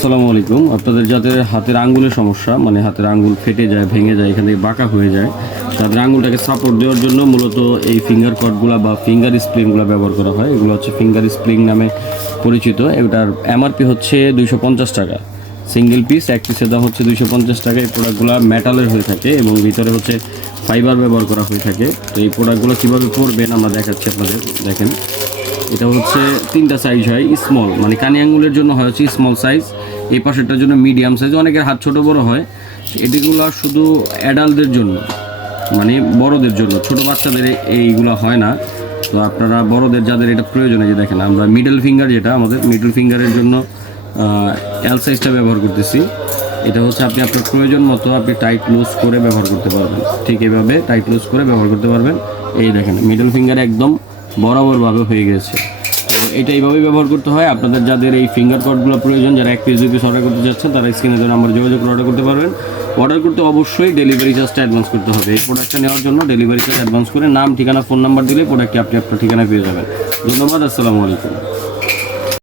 আসসালামু আলাইকুম। আপনাদের যাদের হাতের আঙ্গুলের সমস্যা, মানে হাতের আঙ্গুল ফেটে যায়, ভেঙে যায়, এখান থেকে বাঁকা হয়ে যায়, তাদের আঙ্গুলটাকে সাপোর্ট দেওয়ার জন্য মূলত এই ফিঙ্গার কর্ডগুলো বা ফিঙ্গার স্প্রিংগুলো ব্যবহার করা হয়। এগুলো হচ্ছে ফিঙ্গার স্প্রিং নামে পরিচিত। এটার এমআরপি হচ্ছে 250 টাকা। সিঙ্গেল পিস, এক পিসের দাম হচ্ছে 250 টাকা। এই প্রোডাক্টগুলো মেটালের হয়ে থাকে এবং ভিতরে হচ্ছে ফাইবার ব্যবহার করা হয়ে থাকে। তো এই প্রোডাক্টগুলো কীভাবে পরবেন আমরা দেখাচ্ছি আপনাদের। দেখেন, এটা হচ্ছে 3টা সাইজ হয়। স্মল মানে কানি আঙ্গুলের জন্য হয় হচ্ছে স্মল সাইজ, এই পাশেরটার জন্য মিডিয়াম সাইজ। অনেকের হাত ছোট বড় হয়। এটিগুলো শুধু অ্যাডাল্টদের জন্য, মানে বড়দের জন্য, ছোট বাচ্চাদের এইগুলো হয় না। তো আপনারা বড়দের যাদের এটা প্রয়োজন, যে দেখেন আমরা মিডল ফিঙ্গার, যেটা আমাদের মিডল ফিঙ্গারের জন্য এল সাইজটা ব্যবহার করতেছি। এটা হচ্ছে আপনি আপনার প্রয়োজন মতো আপনি টাইট লুজ করে ব্যবহার করতে পারবেন। ঠিক এভাবে টাইট লুজ করে ব্যবহার করতে পারবেন। এই দেখেন মিডল ফিঙ্গার একদম বরাবরভাবে হয়ে গেছে। তো এটা এইভাবেই ব্যবহার করতে হয়। আপনাদের যাদের এই ফিঙ্গার কর্ডগুলো প্রয়োজন, যারা 1 পিস 2 পিস অর্ডার করতে যাচ্ছেন, তারা স্ক্রিনে দেওয়া নাম্বার যোগাযোগ করে অর্ডার করতে পারবেন। অর্ডার করতে অবশ্যই ডেলিভারি চার্জটা অ্যাডভান্স করতে হবে। এই প্রোডাক্টটা নেওয়ার জন্য ডেলিভারি চার্জ অ্যাডভান্স করে নাম, ঠিকানা, ফোন নাম্বার দিলে প্রোডাক্টটি আপনি আপনার ঠিকানায় পেয়ে যাবেন। ধন্যবাদ। আসসালামু আলাইকুম।